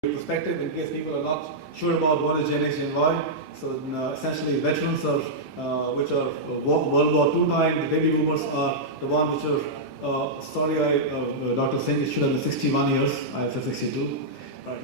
perspective in case people are not sure about what is Gen X, Gen Y. So essentially veterans are, which are World War II time, the baby boomers are the one which are, Dr. Singh, it should have been 61 years, I said 62,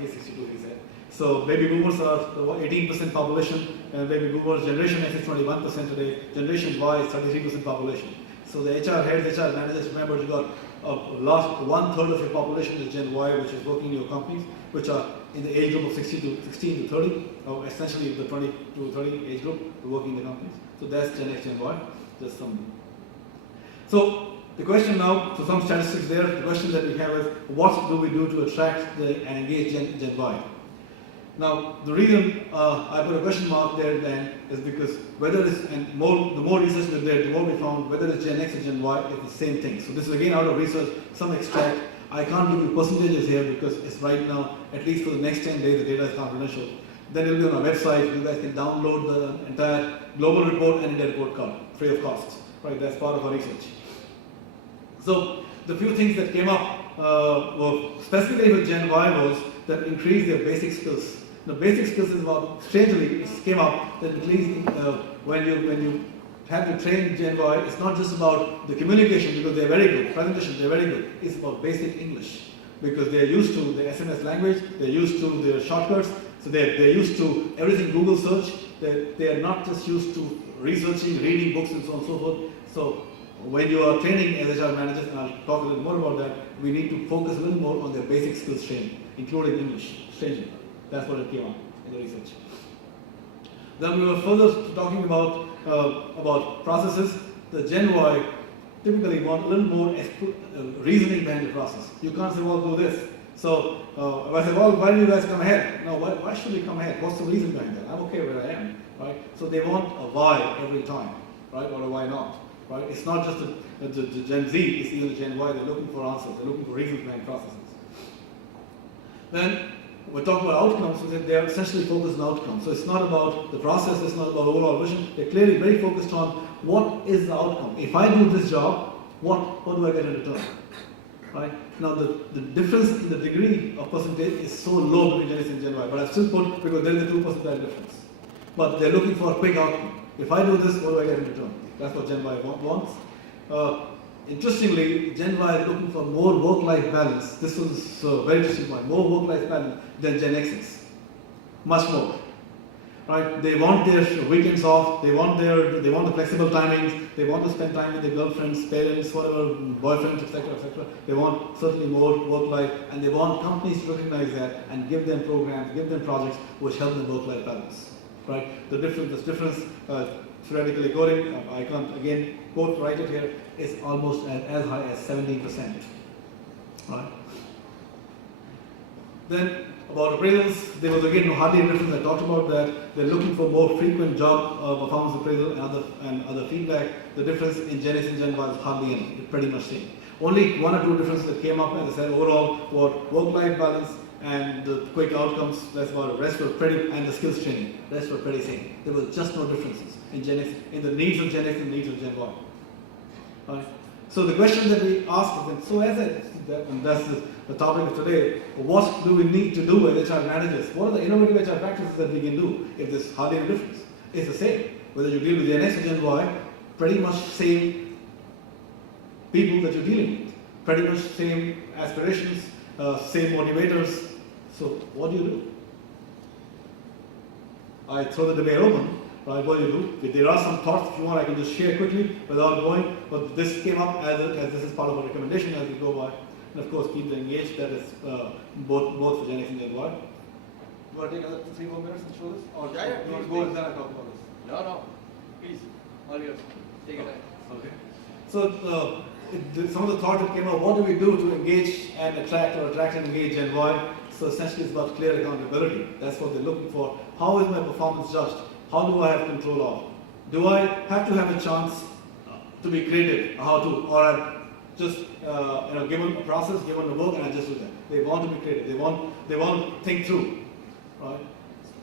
he's 62 he said. So baby boomers are the 18% population, and baby boomers, generation X is 21% today, generation Y is 33% population. So the HR heads, HR managers, remember you got last 1/3 of your population is Gen Y, which is working in your companies, which are in the age group of 16 to 30, or essentially the 20 to 30 age group working in the companies. So that's Gen X, Gen Y. Just some. So the question now, so some statistics there. The question that we have is, what do we do to attract and engage Gen Y? Now, the reason I put a question mark there then is because whether it's, and the more research we did, the more we found whether it's Gen X or Gen Y, it's the same thing. So this is again out of research, some extract. I can't give you percentages here because it's right now, at least for the next 10 days, the data is confidential. Then it will be on our website. You guys can download the entire global report and India report card, free of cost. Right, that's part of our research. So the few things that came up were specifically with Gen Y was that increase their basic skills. The basic skills is about, strangely, it came up that at least when you have to train Gen Y, it's not just about the communication because they're very good, presentation, they're very good. It's about basic English because they're used to the SMS language, they're used to their shortcuts, so they're used to everything Google search. They are not just used to researching, reading books and so on and so forth. So when you are training as HR managers, and I'll talk a little more about that, we need to focus a little more on their basic skills training, including English, strangely. That's what it came out in the research. Then we were further talking about processes. The Gen Y typically want a little more reasoning behind the process. You can't say, well, do this. So if I say, well, why do you guys come ahead? No, why should we come ahead? What's the reason behind that? I'm okay where I am, right? So they want a why every time, right? Or a why not, right? It's not just the Gen Z, it's even the Gen Y. They're looking for answers. They're looking for reasons behind processes. Then we're talking about outcomes, so they are essentially focused on outcomes. So it's not about the process, it's not about overall vision. They're clearly very focused on what is the outcome. If I do this job, what do I get in return? Right? Now the difference in the degree of percentage is so low between Gen X and Gen Y, but I've still put because there is a 2% difference. But they're looking for a quick outcome. If I do this, what do I get in return? That's what Gen Y wants. Interestingly, Gen Y is looking for more work-life balance. This was a very interesting point. More work-life balance than Gen X is. Much more. Right? They want their weekends off. They want the flexible timings. They want to spend time with their girlfriends, parents, whatever, boyfriends, etc., etc. They want certainly more work-life, and they want companies to recognize that and give them programs, give them projects which help them work-life balance. Right? The difference. Theoretically coding, I can't again quote write it here, is almost as high as 17%. Right? Then about appraisals, there was again hardly a difference. I talked about that. They're looking for more frequent job performance appraisal and other feedback. The difference in Gen X and Gen Y is hardly any. It's pretty much same. Only one or two differences that came up, as I said, overall were work-life balance and the quick outcomes. That's about it. Rest were pretty, and the skills training. Rest were pretty same. There were just no differences in Gen X, in the needs of Gen X and the needs of Gen Y. Right? So the question that we asked is, so as and that's the topic of today, what do we need to do as HR managers? What are the innovative HR practices that we can do if there's hardly any difference? It's the same. Whether you deal with Gen X or Gen Y, pretty much same people that you're dealing with. Pretty much same aspirations, same motivators. So what do? I throw the debate open. Right, what do you do? If there are some thoughts, if you want, I can just share quickly without going. But this came up as this is part of a recommendation as we go by. And of course, keep them engaged. That is both for Gen X and Gen Y. You want to take another 3-4 minutes and show this? Or yeah, you want to go and then I talk about this? No. Please. All yours. Take it. Okay. So some of the thoughts that came up, what do we do to engage and attract and engage Gen Y? So essentially it's about clear accountability. That's what they're looking for. How is my performance judged? How do I have control of? Do I have to have a chance to be creative? Or I just given a process, given a work, and I just do that. They want to be creative. They want to think through. Right?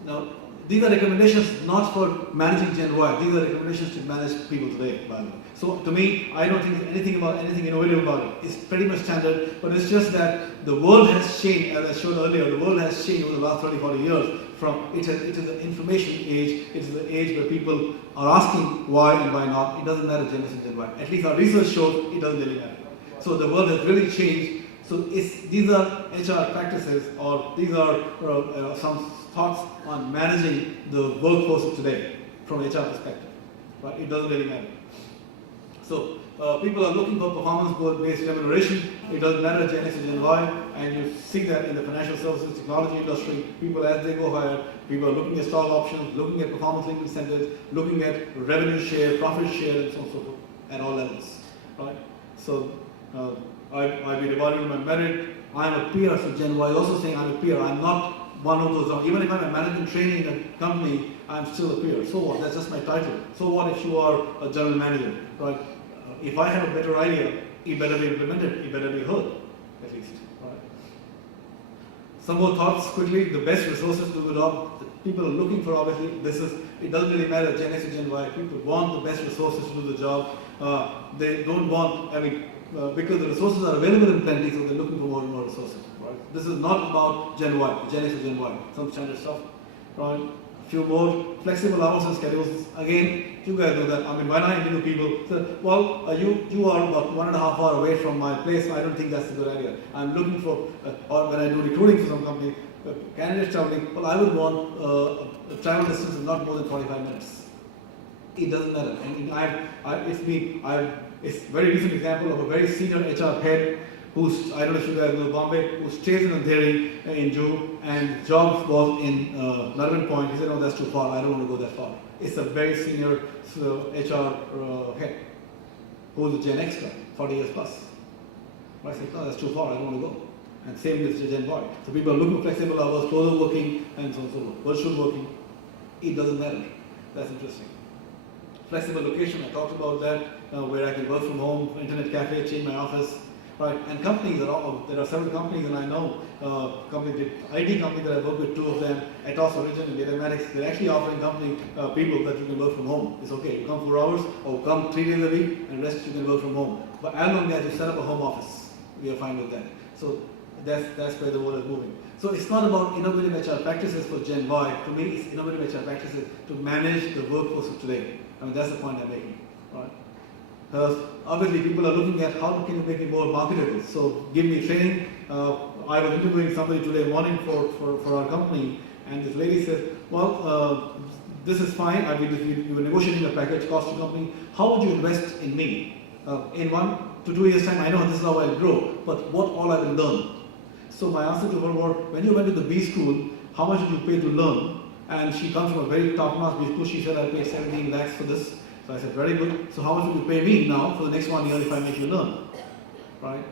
Now These are recommendations not for managing Gen Y. These are recommendations to manage people today, by the way. So to me, I don't think there's anything innovative about it. It's pretty much standard, but it's just that the world has changed, as I showed earlier, the world has changed over the last 30, 40 years. It is an information age, it is the age where people are asking why and why not. It doesn't matter Gen X and Gen Y. At least our research shows it doesn't really matter. So the world has really changed. So these are HR practices, or these are some thoughts on managing the workforce of today from HR perspective. Right? It doesn't really matter. So people are looking for performance-based remuneration. It doesn't matter Gen X or Gen Y, and you see that in the financial services, technology industry. People, as they go higher, people are looking at stock options, looking at performance-linked incentives, looking at revenue share, profit share, and so on and so forth at all levels. Right? So I've been evaluating my merit. I'm a peer, so Gen Y is also saying I'm a peer. I'm not one of those. Even if I'm a management trainee in a company, I'm still a peer. So what? That's just my title. So what if you are a general manager, right? If I have a better idea, it better be implemented. It better be heard, at least. Right? Some more thoughts quickly. The best resources to do the job. People are looking for, obviously. It doesn't really matter Gen X or Gen Y. People want the best resources to do the job. They don't want. Because the resources are available in plenty, so they're looking for more and more resources. Right? This is not about Gen Y, Gen X or Gen Y. Some standard stuff. Right? A few more flexible hours and schedules. Again, you guys know that. When I interview people, say, well, you are about 1.5 hours away from my place. I don't think that's a good idea. I'm looking for, or when I do recruiting for some company, candidates traveling. Well, I would want a travel distance of not more than 45 minutes. It doesn't matter. It's a very recent example of a very senior HR head who's, I don't know if you guys know Bombay, who stays in Andheri in June, and job was in Narvan Point. He said, no, that's too far. I don't want to go that far. It's a very senior HR head who's a Gen X guy, 40 years plus. I said, no, that's too far. I don't want to go. And same with Gen Y. So people are looking for flexible hours, closer working, and so on and so forth. Virtual working. It doesn't matter. That's interesting. Flexible location, I talked about that, where I can work from home, internet cafe, change my office, right? And companies, there are several companies, and I know IT company that I work with, two of them, Atos Origin and Datamatics, they're actually offering people that you can work from home. It's okay, you come 4 hours, or come 3 days a week, and rest you can work from home. But as long as you set up a home office, we are fine with that. So that's where the world is moving. So it's not about innovative HR practices for Gen Y. To me, it's innovative HR practices to manage the workforce of today. That's the point I'm making, right? Obviously, people are looking at how can you make it more marketable. So, give me training. I was interviewing somebody today morning for our company, and this lady said, well, this is fine. You were negotiating a package cost to company. How would you invest in me? In 1 to 2 years' time, I know this is how I'll grow, but what all I will learn? So, my answer to her was, when you went to the B school, how much did you pay to learn? And she comes from a very top-notch B school. She said, I paid 17 lakhs for this. So I said, very good. So how much will you pay me now for the next 1 year if I make you learn? Right?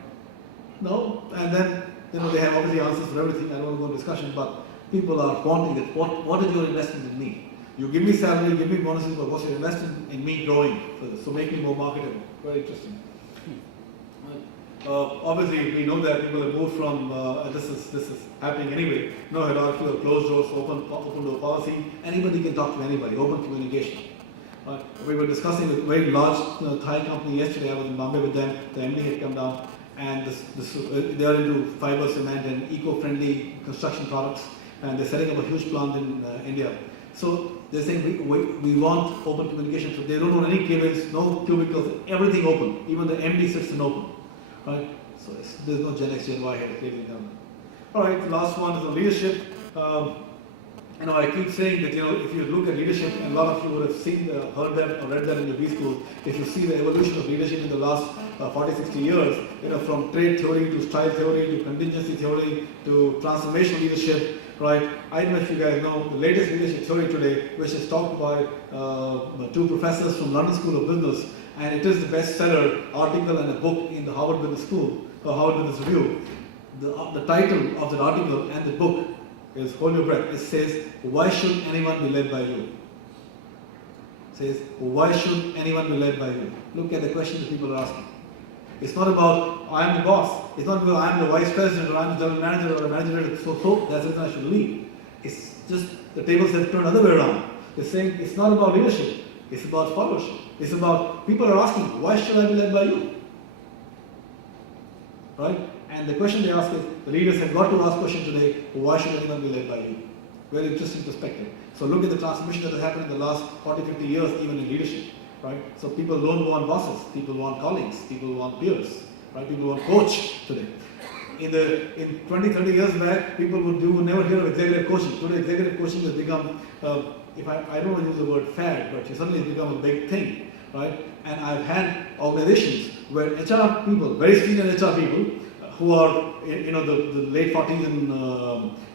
No. And then, they have obviously answers for everything. I don't want to go into discussion, but people are wanting that. What is your investment in me? You give me salary, give me bonuses, but what's your investment in me growing for this? So make me more marketable. Very interesting. Obviously, we know that people have moved from this is happening anyway. No hierarchy or closed doors, open door policy. Anybody can talk to anybody. Open communication. We were discussing with a very large Thai company yesterday. I was in Bombay with them. The MD had come down, and they are into fiber cement and eco-friendly construction products, and they're setting up a huge plant in India. So they're saying we want open communication. So they don't want any cables, no cubicles, everything open. Even the MD sits in open. Right? So there's no Gen X, Gen Y here, ladies and gentlemen. All right, the last one is on leadership. I keep saying that, if you look at leadership, and a lot of you would have seen, heard that, or read that in your B school, if you see the evolution of leadership in the last 40, 60 years, from trait theory to style theory to contingency theory to transformational leadership, right? I don't know if you guys know the latest leadership theory today, which is taught by 2 professors from London School of Business, and it is the bestseller article and a book in the Harvard Business School, or Harvard Business Review. The title of the article and the book is Hold Your Breath. It says, why should anyone be led by you? It says, why should anyone be led by you? Look at the question that people are asking. It's not about, I'm the boss. It's not about, I'm the vice president, or I'm the general manager, or a manager, so that's the reason I should lead. It's Just the tables have turned the other way around. They're saying it's not about leadership, it's about followership. It's about people are asking, why should I be led by you? Right? And the question they ask is, the leaders have got to ask question today, why should anyone be led by you? Very interesting perspective. So look at the transformation that has happened in the last 40, 50 years, even in leadership. Right? So people don't want bosses, people want colleagues, people want peers, right? People want coach today. In 20, 30 years back, people would never hear of executive coaching. Today, executive coaching has become, I don't want to use the word fad, but suddenly it's become a big thing, right? And I've had organizations where HR people, very senior HR people, who are the late 40s and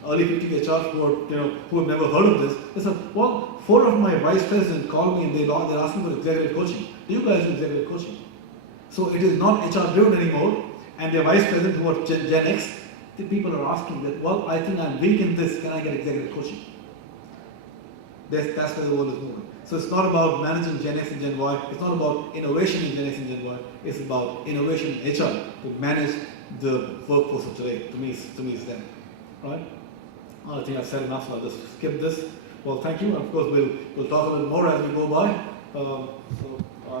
early 50s HR who have never heard of this, they said, well, 4 of my vice presidents called me and they're asking for executive coaching. Do you guys do executive coaching? So it is not HR driven anymore, and their vice president who are Gen X, the people are asking that, well, I think I'm weak in this, can I get executive coaching? That's where the world is moving. So it's not about managing Gen X and Gen Y, it's not about innovation in Gen X and Gen Y, it's about innovation in HR to manage the workforce of today. To me, it's that. Right? I think I've said enough, so I'll just skip this. Well, thank you. Of course, we'll talk a little more as we go by.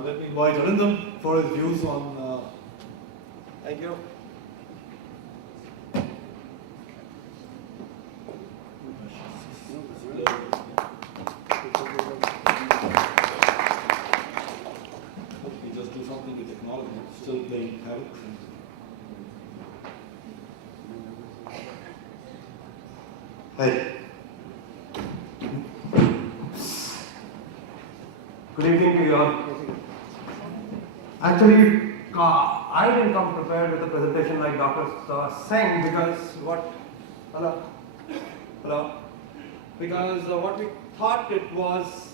Let me invite Arindam for his views on. Thank you. We just do something with technology, still playing havoc. Hi. Good evening to you all. Actually, I didn't come prepared with a presentation like Dr. Singh because what we thought it was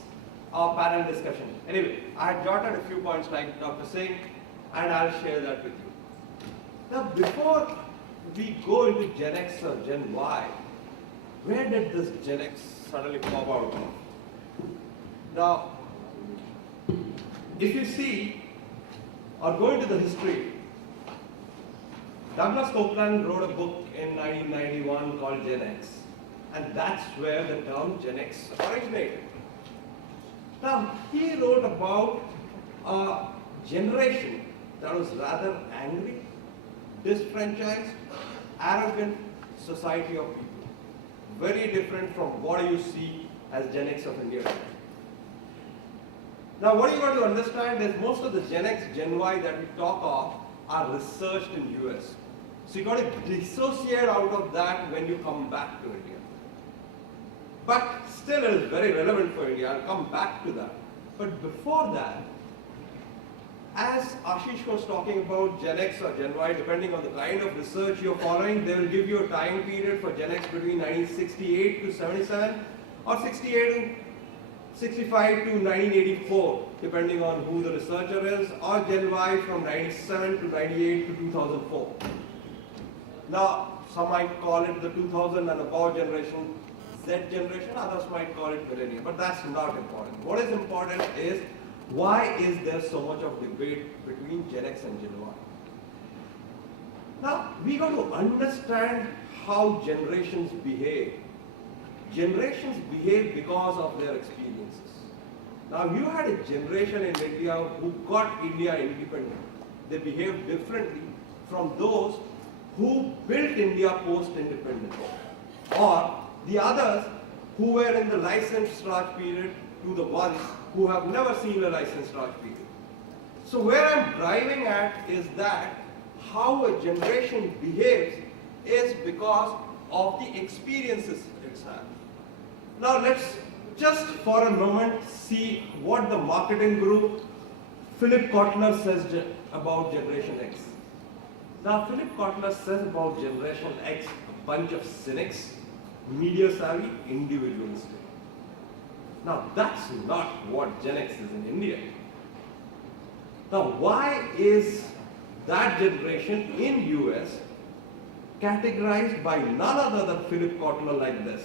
a panel discussion. Anyway, I had jotted a few points like Dr. Singh, and I'll share that with you. Now, before we go into Gen X or Gen Y, where did this Gen X suddenly pop out of? Now, if you see, or go into the history, Douglas Copeland wrote a book in 1991 called Gen X, and that's where the term Gen X originated. Now, he wrote about a generation that was rather angry, disfranchised, arrogant society of people. Very different from what you see as Gen X of India today. Now, what you got to understand is most of the Gen X, Gen Y that we talk of are researched in US. So you got to dissociate out of that when you come back to India. But still it is very relevant for India. I'll come back to that. But before that, as Ashish was talking about Gen X or Gen Y, depending on the kind of research you're following, they will give you a time period for Gen X between 1968 to 77 or 68 and 65 to 1984, depending on who the researcher is, or Gen Y from 97 to 98 to 2004. Now, some might call it the 2000 and above generation, Z generation, others might call it millennium, but that's not important. What is important is, why is there so much of debate between Gen X and Gen Y? Now, we got to understand how generations behave. Generations behave because of their experiences. Now, you had a generation in India who got India independent. They behaved differently from those who built India post-independence, or the others who were in the licensed Raj period to the ones who have never seen a licensed Raj period. So where I'm driving at is that how a generation behaves is because of the experiences it's had. Now let's just for a moment see what the marketing guru Philip Kotler says about Generation X. Now Philip Kotler says about Generation X a bunch of cynics, media savvy, individualistic. Now that's not what Gen X is in India. Now why is that generation in US categorized by none other than Philip Kotler like this?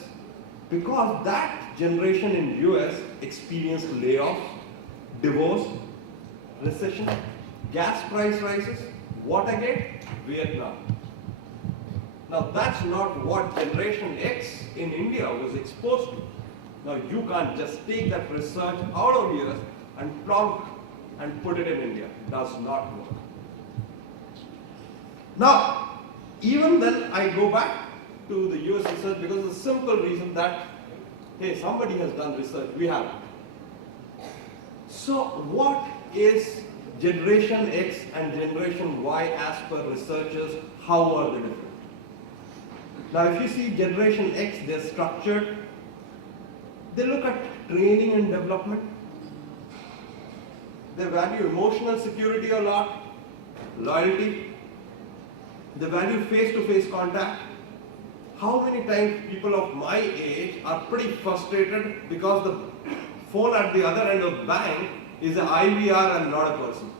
Because that generation in US experienced layoffs, divorce, recession, gas price rises, Watergate, Vietnam. Now that's not what Generation X in India was exposed to. Now you can't just take that research out of US and plonk and put it in India. It does not work. Now, even then I go back to the US research because of the simple reason that, hey, somebody has done research, we haven't. So what is Generation X and Generation Y as per researchers? How are they different? Now if you see Generation X, they're structured. They look at training and development. They value emotional security a lot, loyalty. They value face-to-face contact. How many times people of my age are pretty frustrated because the phone at the other end of the bank is an IVR and not a person.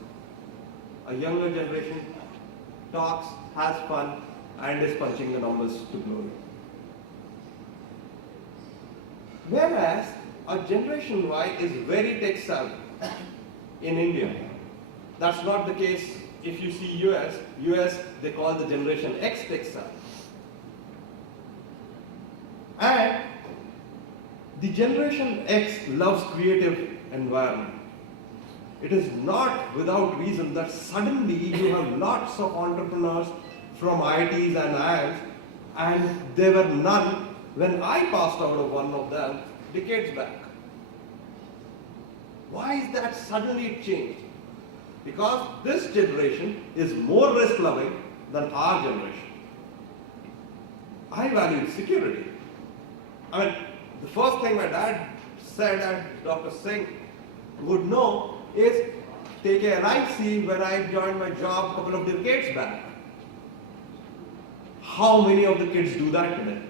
A younger generation talks, has fun, and is punching the numbers to glory. Whereas a Generation Y is very tech savvy in India. That's not the case if you see US. US, they call the Generation X tech savvy. And the Generation X loves creative environment. It is not without reason that suddenly you have lots of entrepreneurs from ITs and IIMs, and there were none when I passed out of one of them decades back. Why is that suddenly it changed? Because this generation is more risk loving than our generation. I value security. I mean, the first thing my dad said, and Dr. Singh would know, is take a LIC when I joined my job a couple of decades back. How many of the kids do that today?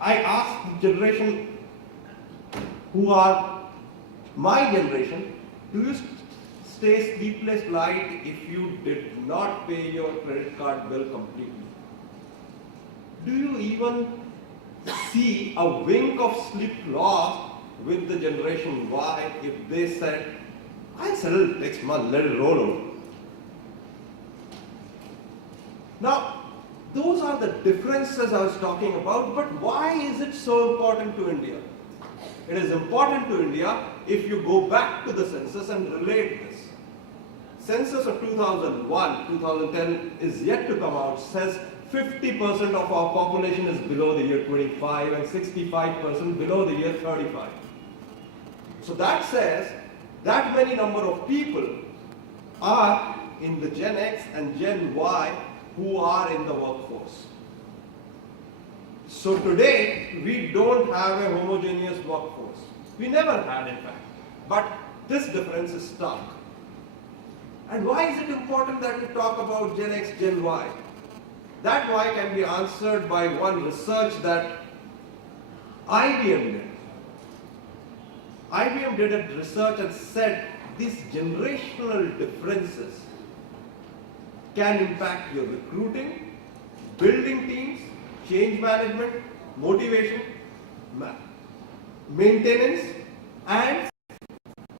I asked the generation who are my generation, do you stay sleepless night if you did not pay your credit card bill completely? Do you even see a wink of sleep lost with the Generation Y if they said, I'll settle next month, let it roll over? Now, those are the differences I was talking about, but why is it so important to India? It is important to India if you go back to the census and relate this. Census of 2001, 2010 is yet to come out, says 50% of our population is below the year 25 and 65% below the year 35. So that says that many number of people are in the Gen X and Gen Y who are in the workforce. So today, we don't have a homogeneous workforce. We never had, in fact. But this difference is stark. And why is it important that we talk about Gen X, Gen Y? That why can be answered by one research that IBM did. IBM did a research and said these generational differences can impact your recruiting, building teams, change management, motivation, maintenance, and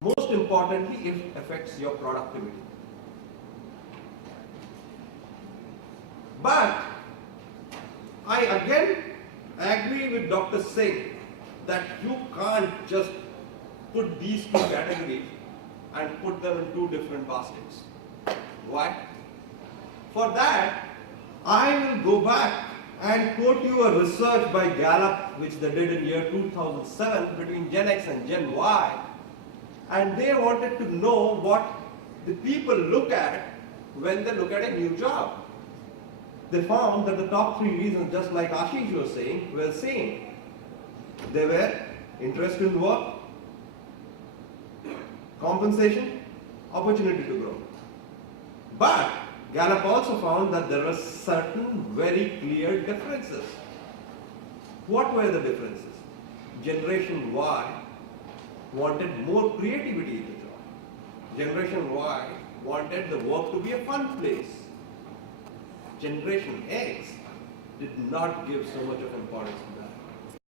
most importantly, it affects your productivity. But I again agree with Dr. Singh that you can't just put these two categories and put them in two different baskets. Why? For that, I will go back and quote you a research by Gallup, which they did in year 2007 between Gen X and Gen Y. And they wanted to know what the people look at when they look at a new job. They found that the top three reasons, just like Ashish was saying, were same. They were interest in work, compensation, opportunity to grow. But Gallup also found that there were certain very clear differences. What were the differences? Generation Y wanted more creativity in the job. Generation Y wanted the work to be a fun place. Generation X did not give so much of importance to that.